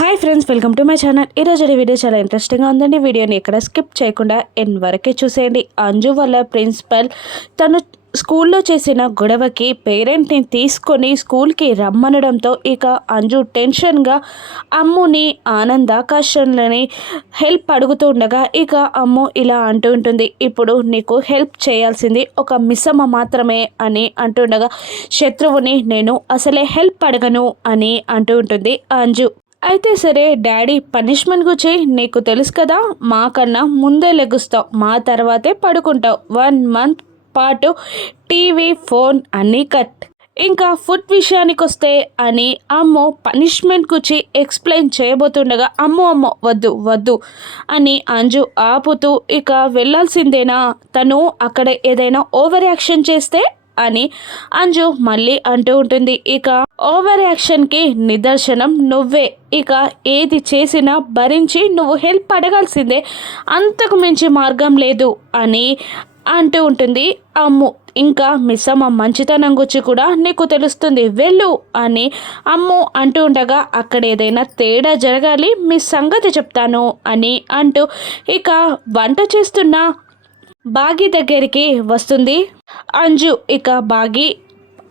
Hi friends welcome to my channel. ఈరోజు video చాలా ఇంట్రెస్టింగ్గా ఉందండి. వీడియోని ఎక్కడ స్కిప్ చేయకుండా ఎన్ వరకే చూసేయండి. అంజు వల్ల ప్రిన్సిపల్ తను స్కూల్లో చేసిన గొడవకి పేరెంట్ని తీసుకొని స్కూల్కి రమ్మనడంతో ఇక అంజు టెన్షన్గా అమ్ముని ఆనందాకాశంలోని హెల్ప్ అడుగుతూ ఉండగా ఇక అమ్ము ఇలా అంటూ ఉంటుంది. ఇప్పుడు నీకు హెల్ప్ చేయాల్సింది ఒక మిస్సమ్మ మాత్రమే అని అంటుండగా శత్రువుని నేను అసలే హెల్ప్ అడగను అని అంటూ ఉంటుంది అంజు. అయితే సరే డాడీ పనిష్మెంట్ గురించి నీకు తెలుసు కదా మాకన్నా ముందే లెగుస్తావు. మా తర్వాతే పడుకుంటావు. వన్ మంత్ పాటు టీవీ ఫోన్ అన్నీ కట్. ఇంకా ఫుడ్ విషయానికి వస్తే అని అమ్మో పనిష్మెంట్ గురించి ఎక్స్ప్లెయిన్ చేయబోతుండగా అమ్మో అమ్మో వద్దు వద్దు అని అంజు ఆపుతూ ఇక వెళ్ళాల్సిందేనా? తను అక్కడ ఏదైనా ఓవర్ యాక్షన్ చేస్తే అని అంజు మళ్ళీ అంటూ ఉంటుంది. ఇక ఓవర్ యాక్షన్కి నిదర్శనం నువ్వే. ఇక ఏది చేసినా భరించి నువ్వు హెల్ప్ అడగాల్సిందే అంతకు మించి మార్గం లేదు అని అంటూ ఉంటుంది అమ్ము. ఇంకా మిస్ అమ్మ మంచితనం గురించి కూడా నీకు తెలుస్తుంది. వెళ్ళు అని అమ్ము అంటూ ఉండగా అక్కడ ఏదైనా తేడా జరగాలి మీ సంగతి చెప్తాను అని అంటూ ఇక వంట చేస్తున్న బాగి దగ్గరికి వస్తుంది. అంజు ఇక బాగి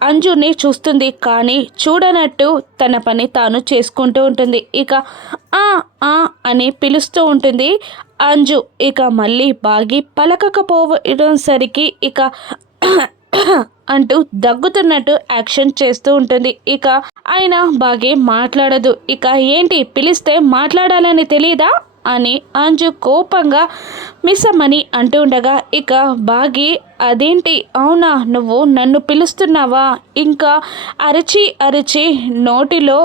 అంజుని చూస్తుంది కానీ చూడనట్టు తన పని తాను చేసుకుంటూ ఉంటుంది. ఇక ఆ ఆ అని పిలుస్తూ ఉంటుంది. అంజు ఇక మళ్ళీ బాగి పలకకపోవడం సరికి ఇక అంటూ దగ్గుతున్నట్టు యాక్షన్ చేస్తూ ఉంటుంది. ఇక ఆయన బాగి మాట్లాడదు. ఇక ఏంటి పిలిస్తే మాట్లాడాలని తెలియదా అని అంజు కోపంగా మిస్ అమ్మని అంటూ ఉండగా ఇక బాగి అదేంటి? అవునా? నువ్వు నన్ను పిలుస్తున్నావా? ఇంకా అరిచి అరిచి నోటిలో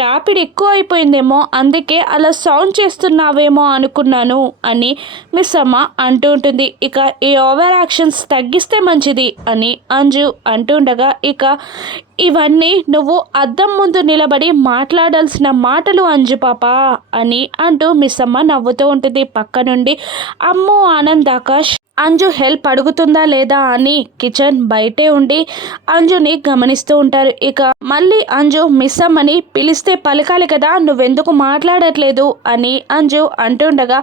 రాపిడి ఎక్కువ అయిపోయిందేమో అందుకే అలా సౌండ్ చేస్తున్నావేమో అనుకున్నాను అని మిస్ అమ్మ అంటూ ఉంటుంది. ఇక ఈ ఓవర్ యాక్షన్స్ తగ్గిస్తే మంచిది అని అంజు అంటుండగా ఇక ఇవన్నీ నువ్వు అద్దం ముందు నిలబడి మాట్లాడాల్సిన మాటలు అంజు పాప అని అంటూ మిస్ అమ్మ నవ్వుతూ ఉంటుంది. పక్క నుండి అమ్మో ఆనంద్ ఆకాష్ అంజు హెల్ప్ అడుగుతుందా లేదా అని కిచెన్ బయటే ఉండి అంజుని గమనిస్తూ ఉంటారు. ఇక మళ్ళీ అంజు మిస్ అమ్మని పిలిస్తే పలకాలి కదా నువ్వెందుకు మాట్లాడట్లేదు? అని అంజు అంటుండగా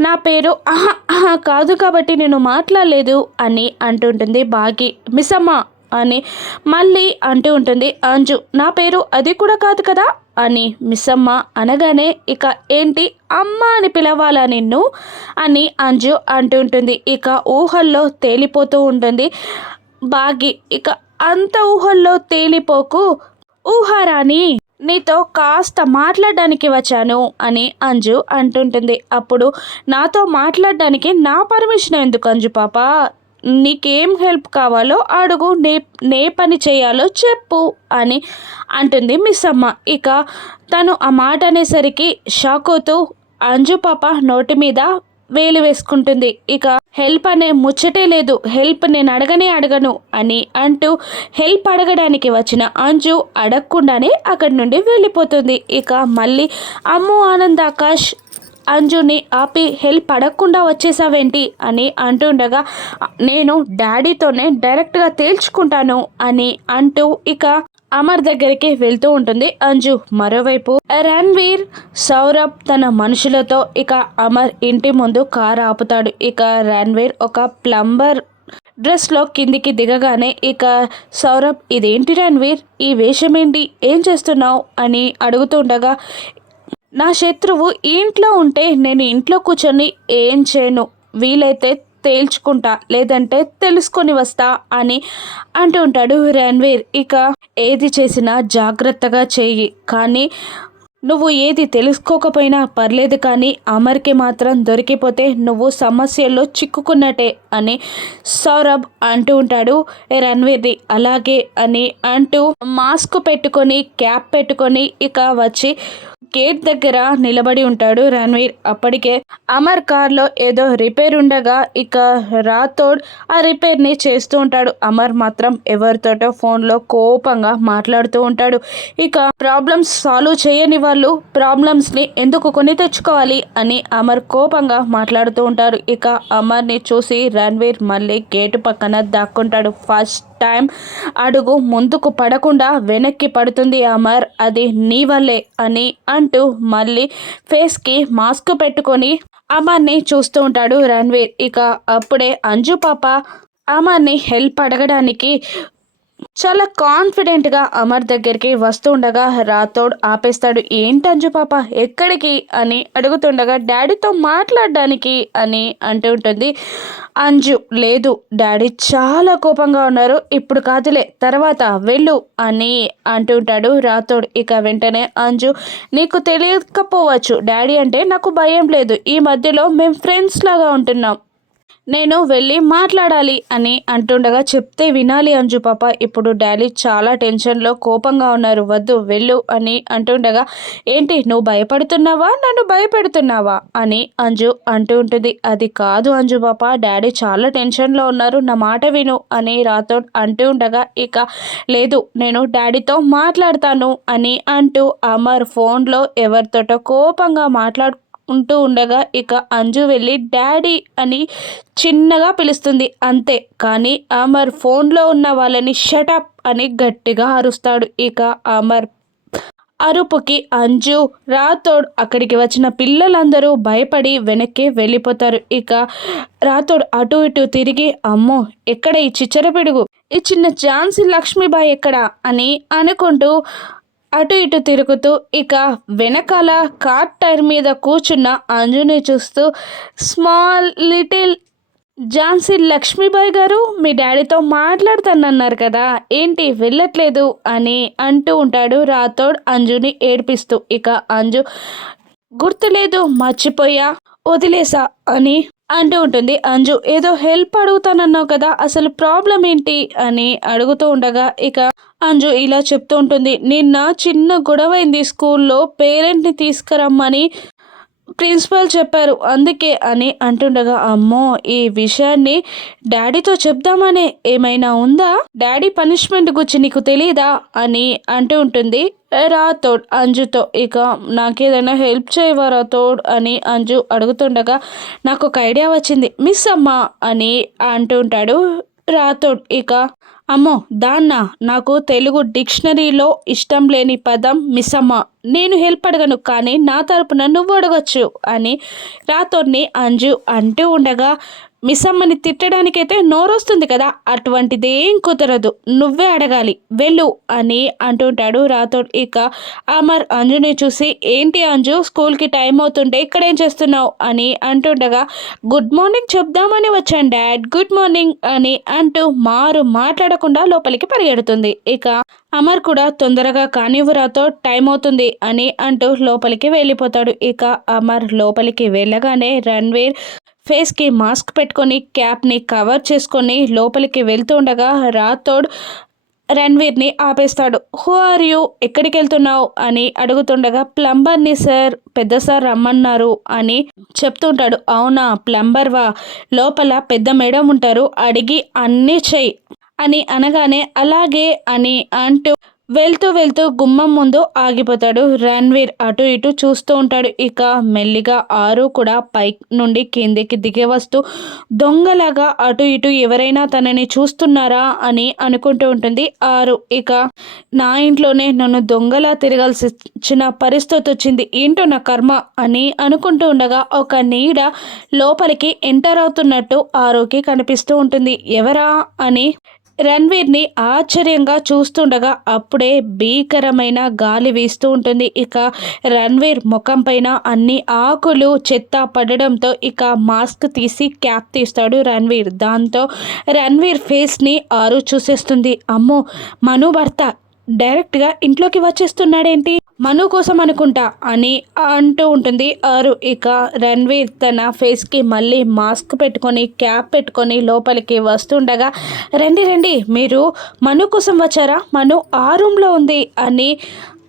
నా పేరు ఆహా కాదు కాబట్టి నేను మాట్లాడలేదు అని అంటుంటుంది బాగి మిస్ అమ్మ అని మళ్ళీ అంటూ ఉంటుంది. అంజు నా పేరు అది కూడా కాదు కదా? అని మిస్సమ్మ అనగానే ఇక ఏంటి అమ్మ అని పిలవాలా నిన్ను? అని అంజు అంటుంటుంది ఇక ఊహల్లో తేలిపోతూ ఉంటుంది. బాగి ఇక అంత ఊహల్లో తేలిపోకు ఊహారాణి నీతో కాస్త మాట్లాడడానికి వచ్చాను అని అంజు అంటుంటుంది. అప్పుడు నాతో మాట్లాడడానికి నా పర్మిషన్ ఎందుకు అంజు పాప? నీకేం హెల్ప్ కావాలో అడుగు నే నే పని చేయాలో చెప్పు అని అంటుంది మిస్ అమ్మ ఇక తను ఆ మాట అనేసరికి షాక్ అవుతూ అంజు పాప నోటి మీద వేలు వేసుకుంటుంది. ఇక హెల్ప్ అనే ముచ్చటే లేదు. హెల్ప్ నేను అడగనే అడగను అని అంటూ హెల్ప్ అడగడానికి వచ్చిన అంజు అడగకుండానే అక్కడి నుండి వెళ్ళిపోతుంది. ఇక మళ్ళీ అమ్ము ఆనంద్ ఆకాష్ అంజుని ఆపి హెల్ప్ అడగకుండా వచ్చేసావేంటి? అని అంటుండగా నేను డాడీతోనే డైరెక్ట్గా తేల్చుకుంటాను అని అంటూ ఇక అమర్ దగ్గరికి వెళ్తూ ఉంటుంది అంజు. మరోవైపు రణ్వీర్ సౌరభ్ తన మనుషులతో ఇక అమర్ ఇంటి ముందు కారు ఆపుతాడు. ఇక రణ్వీర్ ఒక ప్లంబర్ డ్రెస్లో కిందికి దిగగానే ఇక సౌరభ్ ఇదేంటి రణ్వీర్? ఈ వేషం ఏంటి ఏం చేస్తున్నావు? అని అడుగుతుండగా నా శత్రువు ఇంట్లో ఉంటే నేను ఇంట్లో కూర్చొని ఏం చేయను? వీలైతే తేల్చుకుంటా లేదంటే తెలుసుకొని వస్తా అని అంటూ ఉంటాడు రణ్వీర్. ఇక ఏది చేసినా జాగ్రత్తగా చెయ్యి కానీ నువ్వు ఏది తెలుసుకోకపోయినా పర్లేదు కానీ అమర్కి మాత్రం దొరికిపోతే నువ్వు సమస్యల్లో చిక్కుకున్నట్టే అని సౌరభ్ అంటూ ఉంటాడు రణ్వీర్ది. అలాగే అని అంటూ మాస్క్ పెట్టుకొని క్యాప్ పెట్టుకొని ఇక వచ్చి గేట్ దగ్గర నిలబడి ఉంటాడు రణ్వీర్. అప్పటికే అమర్ కార్లో ఏదో రిపేర్ ఉండగా ఇక రాథోడ్ ఆ రిపేర్ని చేస్తూ ఉంటాడు. అమర్ మాత్రం ఎవరితోటో ఫోన్లో కోపంగా మాట్లాడుతూ ఉంటాడు. ఇక ప్రాబ్లమ్స్ సాల్వ్ చేయని వాళ్ళు ప్రాబ్లమ్స్ని ఎందుకు కొని తెచ్చుకోవాలి అని అమర్ కోపంగా మాట్లాడుతూ ఉంటారు ఇక అమర్ని చూసి రణ్వీర్ మళ్ళీ గేటు పక్కన దాక్కుంటాడు. ఫస్ట్ టైం అడుగు ముందుకు పడకుండా వెనక్కి పడుతుంది అమర్. అది నీ వల్లే అని అంటూ మళ్ళీ ఫేస్కి మాస్క్ పెట్టుకొని అమర్ని చూస్తూ ఉంటాడు రణ్వీర్. ఇక అప్పుడే అంజు పాప అమర్ని హెల్ప్ అడగడానికి చాలా కాన్ఫిడెంట్గా అమర్ దగ్గరికి వస్తుండగా రాథోడ్ ఆపేస్తాడు. ఏంటంజు పాప? ఎక్కడికి? అని అడుగుతుండగా డాడీతో మాట్లాడడానికి అని అంటూ ఉంటుంది. అంజు లేదు డాడీ చాలా కోపంగా ఉన్నారు. ఇప్పుడు కాదులే తర్వాత వెళ్ళు అని అంటుంటాడు రాథోడ్. ఇక వెంటనే అంజు నీకు తెలియకపోవచ్చు. డాడీ అంటే నాకు భయం లేదు. ఈ మధ్యలో మేము ఫ్రెండ్స్ లాగా ఉంటున్నాం. నేను వెళ్ళి మాట్లాడాలి అని అంటుండగా చెప్తే వినాలి అంజు పాప ఇప్పుడు డాడీ చాలా టెన్షన్లో కోపంగా ఉన్నారు వద్దు వెళ్ళు అని అంటుండగా ఏంటి నువ్వు భయపడుతున్నావా? నన్ను భయపెడుతున్నావా? అని అంజు అంటూ ఉంటుంది. అది కాదు అంజు పాప డాడీ చాలా టెన్షన్లో ఉన్నారు నా మాట విను అని రాతో అంటూ ఉండగా ఇక లేదు నేను డాడీతో మాట్లాడతాను అని అంటూ అమర్ ఫోన్లో ఎవరితోటో కోపంగా మాట్లాడు ఉంటూ ఉండగా ఇక అంజు వెళ్ళి డాడీ అని చిన్నగా పిలుస్తుంది. అంతే. కానీ అమర్ ఫోన్లో ఉన్న వాళ్ళని షటప్ అని గట్టిగా అరుస్తాడు. ఇక అమర్ అరుపుకి అంజు రాథోడ్ అక్కడికి వచ్చిన పిల్లలందరూ భయపడి వెనక్కి వెళ్ళిపోతారు. ఇక రాథోడ్ అటు ఇటు తిరిగి అమ్మో ఎక్కడ ఈ చిచ్చర పిడుగు? ఈ చిన్న ఝాన్సీ లక్ష్మీబాయి ఎక్కడ? అని అనుకుంటూ అటు ఇటు తిరుగుతూ ఇక వెనకాల కార్ టైర్ మీద కూర్చున్న అంజుని చూస్తూ స్మాల్ లిటిల్ ఝాన్సీ లక్ష్మీబాయి గారు మీ డాడీతో మాట్లాడతానన్నారు కదా ఏంటి వెళ్ళట్లేదు? అని అంటూ ఉంటాడు రాథోడ్ అంజుని ఏడిపిస్తూ. ఇక అంజు గుర్తులేదు మర్చిపోయా వదిలేసా అని అంటూ ఉంటుంది. అంజు ఏదో హెల్ప్ అడుగుతానన్నావు కదా అసలు ప్రాబ్లం ఏంటి? అని అడుగుతూ ఉండగా ఇక అంజు ఇలా చెప్తూ ఉంటుంది. నిన్న చిన్న గొడవైంది స్కూల్లో పేరెంట్ని తీసుకురమ్మని ప్రిన్సిపల్ చెప్పారు. అందుకే అని అంటుండగా అమ్మో ఈ విషయాన్ని డాడీతో చెప్దామనే ఏమైనా ఉందా? డాడీ పనిష్మెంట్ గురించి నీకు తెలియదా అని అంటూ ఉంటుంది. రాతోడ్ అంజుతో. ఇక నాకేదైనా హెల్ప్ చేయవా తోడ్? అని అంజు అడుగుతుండగా నాకు ఒక ఐడియా వచ్చింది. మిస్ అమ్మ అని అంటుంటాడు రాథోడ్ ఇక అమ్మో దాన్న నాకు తెలుగు డిక్షనరీలో ఇష్టం లేని పదం మిస్సమ్మ. నేను హెల్ప్ అడగను కానీ నా తరపున నువ్వు అడగచ్చు అని రాతోర్ని అంజు అంటూ ఉండగా మిస్ అమ్మని తిట్టడానికైతే నోరొస్తుంది కదా అటువంటిదేం కుదరదు. నువ్వే అడగాలి. వెళ్ళు అని అంటుంటాడు రాథోడ్. ఇక అమర్ అంజుని చూసి ఏంటి అంజు స్కూల్కి టైం అవుతుంటే ఇక్కడ ఏం చేస్తున్నావు? అని అంటుండగా గుడ్ మార్నింగ్ చెప్దామని వచ్చాను డాడ్. గుడ్ మార్నింగ్ అని అంటూ మారు మాట్లాడకుండా లోపలికి పరిగెడుతుంది. ఇక అమర్ కూడా తొందరగా కానివ్వు రాతో టైం అవుతుంది అని అంటూ లోపలికి వెళ్ళిపోతాడు. ఇక అమర్ లోపలికి వెళ్ళగానే రణ్వీర్ ఫేస్కి మాస్క్ పెట్టుకొని క్యాప్ని కవర్ చేసుకొని లోపలికి వెళ్తూ ఉండగా రాథోడ్ రణ్వీర్ని ఆపేస్తాడు. Who are you? ఎక్కడికి వెళ్తున్నావు? అని అడుగుతుండగా ప్లంబర్ని సార్ పెద్ద సార్ రమ్మన్నారు అని చెప్తుంటాడు. అవునా ప్లంబర్వా లోపల పెద్ద మేడం ఉంటారు అడిగి అన్నీ చెయ్యి అని అనగానే అలాగే అని అంటూ వెళ్తూ వెళ్తూ గుమ్మం ముందు ఆగిపోతాడు. రణ్వీర్ అటు ఇటు చూస్తూ ఉంటాడు. ఇక మెల్లిగా ఆరు కూడా పై నుండి కిందికి దిగే వస్తూ దొంగలాగా అటు ఇటు ఎవరైనా తనని చూస్తున్నారా అని అనుకుంటూ ఉంటుంది ఆరు. ఇక నా ఇంట్లోనే నన్ను దొంగలా తిరగాల్సి వచ్చిన పరిస్థితి వచ్చింది. ఏంటో నా కర్మ అని అనుకుంటూ ఉండగా ఒక నీడ లోపలికి ఎంటర్ అవుతున్నట్టు ఆరుకి కనిపిస్తూ ఉంటుంది. ఎవరా అని రణ్వీర్ని ఆశ్చర్యంగా చూస్తుండగా అప్పుడే భీకరమైన గాలి వీస్తూ ఉంటుంది. ఇక రణ్వీర్ ముఖం పైన అన్ని ఆకులు చెత్త పడడంతో ఇక మాస్క్ తీసి క్యాప్ తీస్తాడు రణ్వీర్. దాంతో రణ్వీర్ ఫేస్ని ఆరు చూసేస్తుంది. అమ్మో మను భర్త డైరెక్ట్గా ఇంట్లోకి వచ్చేస్తున్నాడేంటి? మను కోసం అనుకుంటా అని అంటూ ఉంటుంది ఆరు ఇక రణ్వీర్ తన ఫేస్కి మళ్ళీ మాస్క్ పెట్టుకొని క్యాప్ పెట్టుకొని లోపలికి వస్తుండగా రండి రండి మీరు మను కోసం వచ్చారా? మను ఆ రూమ్లో ఉంది అని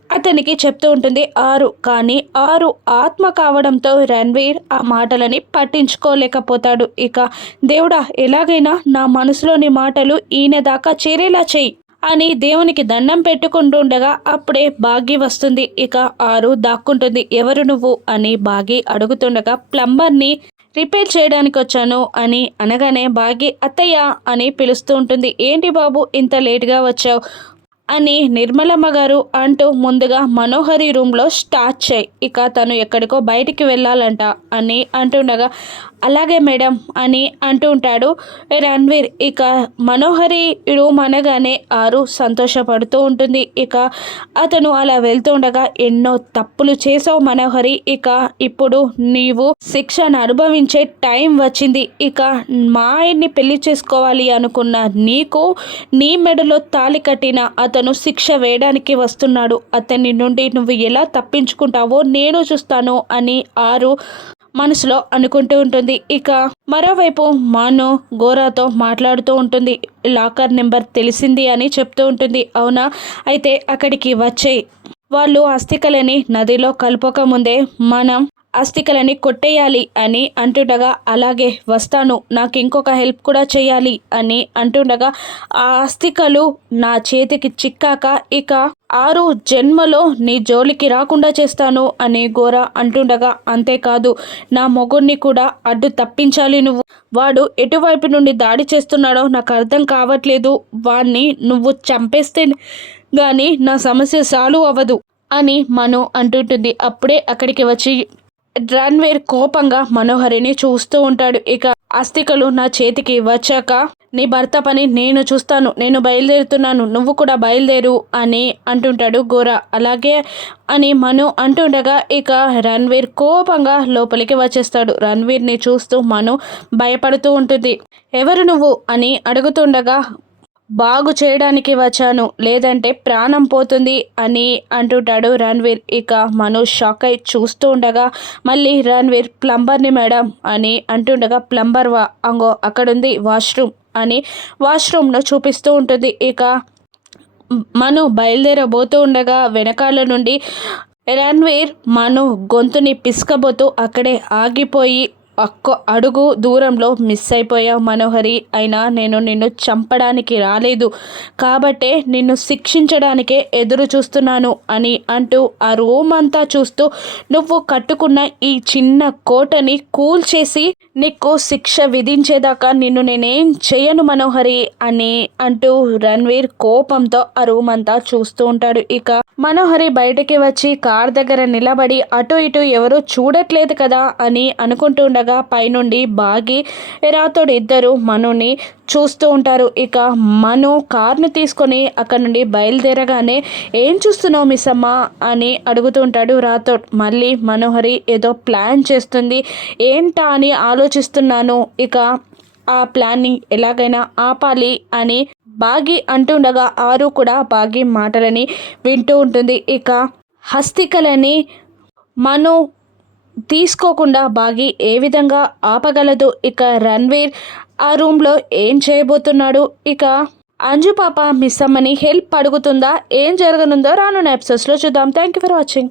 అతనికి చెప్తూ ఉంటుంది ఆరు కానీ ఆరు ఆత్మ కావడంతో రణ్వీర్ ఆ మాటలని పట్టించుకోలేకపోతాడు. ఇక దేవుడా ఎలాగైనా నా మనసులోని మాటలు ఈయన దాకా చేరేలా చెయ్యి అని దేవునికి దండం పెట్టుకుంటుండగా అప్పుడే బాగి వస్తుంది. ఇక ఆరు దాక్కుంటుంది. ఎవరు నువ్వు? అని బాగి అడుగుతుండగా ప్లంబర్ని రిపేర్ చేయడానికి వచ్చాను అని అనగానే బాగి అత్తయ్య అని పిలుస్తూ ఉంటుంది. ఏంటి బాబు ఇంత లేట్గా వచ్చావు? అని నిర్మలమ్మ గారు అంటూ ముందుగా మనోహరి రూమ్లో స్టార్ట్ చేయి. ఇక తను ఎక్కడికో బయటికి వెళ్ళాలంట అని అంటుండగా అలాగే మేడం అని అంటూ ఉంటాడు. రణ్వీర్ ఇక మనోహరి రూమ్ అనగానే ఆరు సంతోషపడుతూ ఉంటుంది. ఇక అతను అలా వెళ్తూ ఉండగా ఎన్నో తప్పులు చేసావు మనోహరి. ఇక ఇప్పుడు నీవు శిక్షను అనుభవించే టైం వచ్చింది. ఇక మా ఆయన్ని పెళ్ళి చేసుకోవాలి అనుకున్న నీకు నీ మెడలో తాలి కట్టిన అతను శిక్ష వేయడానికి వస్తున్నాడు. అతని నుండి నువ్వు ఎలా తప్పించుకుంటావో నేను చూస్తాను అని ఆరు మనసులో అనుకుంటూ ఉంటుంది. ఇక మరోవైపు మాను గోరాతో మాట్లాడుతూ ఉంటుంది. లాకర్ నెంబర్ తెలిసింది అని చెప్తూ ఉంటుంది. అవునా? అయితే అక్కడికి వచ్చేయి. వాళ్ళు అస్థికలని నదిలో కలపకముందే మనం అస్థికలని కొట్టేయాలి అని అంటుండగా అలాగే వస్తాను నాకు ఇంకొక హెల్ప్ కూడా చేయాలి అని అంటుండగా ఆ అస్థికలు నా చేతికి చిక్కాక ఇక ఆరు జన్మలో నీ జోలికి రాకుండా చేస్తాను అని గోర అంటుండగా అంతేకాదు నా మొగుడిని కూడా అడ్డు తప్పించాలి నువ్వు. వాడు ఎటువైపు నుండి దాడి చేస్తున్నాడో నాకు అర్థం కావట్లేదు. వాణ్ణి నువ్వు చంపేస్తే కానీ నా సమస్య సాల్వ్ అవ్వదు అని మను అంటుంటుంది. అప్పుడే అక్కడికి వచ్చి రణ్వీర్ కోపంగా మనోహరిని చూస్తూ ఉంటాడు. ఇక అస్థికలు నా చేతికి వచ్చాక నీ భర్త పని నేను చూస్తాను. నేను బయలుదేరుతున్నాను. నువ్వు కూడా బయలుదేరు అని అంటుంటాడు గోర అలాగే అని మను అంటుండగా ఇక రణ్వీర్ కోపంగా లోపలికి వచ్చేస్తాడు. రణ్వీర్ని చూస్తూ మను భయపడుతూ ఉంటుంది. ఎవరు నువ్వు అని అడుగుతుండగా బాగు చేయడానికి వచ్చాను. లేదంటే ప్రాణం పోతుంది అని అంటుంటాడు రణ్వీర్. ఇక మను షాక్ అయి చూస్తూ ఉండగా మళ్ళీ రణ్వీర్ ప్లంబర్ని మేడం అని అంటుండగా ప్లంబర్ వా అంగో అక్కడుంది వాష్రూమ్ అని వాష్రూమ్ను చూపిస్తూ ఉంటుంది. ఇక మను బయలుదేరబోతూ ఉండగా వెనకాల నుండి రణ్వీర్ మను గొంతుని పిసుకబోతూ అక్కడే ఆగిపోయి ఒక్క అడుగు దూరంలో మిస్ అయిపోయావు మనోహరి. అయినా నేను నిన్ను చంపడానికి రాలేదు. కాబట్టే నిన్ను శిక్షించడానికే ఎదురు చూస్తున్నాను అని అంటూ ఆ రూమ్ అంతా చూస్తూ నువ్వు కట్టుకున్న ఈ చిన్న కోటని కూల్ చేసి నీకు శిక్ష విధించేదాకా నిన్ను నేనేం చేయను మనోహరి అని అంటూ రణ్వీర్ కోపంతో ఆ రూమ్ అంతా చూస్తూ ఉంటాడు. ఇక మనోహరి బయటకి వచ్చి కార్ దగ్గర నిలబడి అటు ఇటు ఎవరూ చూడట్లేదు కదా అని అనుకుంటుండగా ఉండగా పైనుండి బాగి రాతోడు ఇద్దరు మనుని చూస్తూ ఉంటారు. ఇక మను కార్ను తీసుకొని అక్కడ నుండి బయలుదేరగానే ఏం చూస్తున్నావు మిస్ అని అడుగుతూ ఉంటాడు రాథోడ్ మళ్ళీ మనోహరి ఏదో ప్లాన్ చేస్తుంది. ఏంటా? అని ఆలోచిస్తున్నాను. ఇక ఆ ప్లానింగ్ ఎలాగైనా ఆపాలి అని బాగి అంటుండగా ఆరు కూడా బాగి మాటలని వింటూ ఉంటుంది. ఇక హస్తికలని మను తీసుకోకుండా బాగి ఏ విధంగా ఆపగలదు? ఇక రణ్వీర్ ఆ రూమ్లో ఏం చేయబోతున్నాడు? ఇక అంజు పాప మిస్ అమ్మని హెల్ప్ అడుగుతుందా? ఏం జరగనుందో రానున్న ఎపిసోడ్స్లో చూద్దాం. Thank you for watching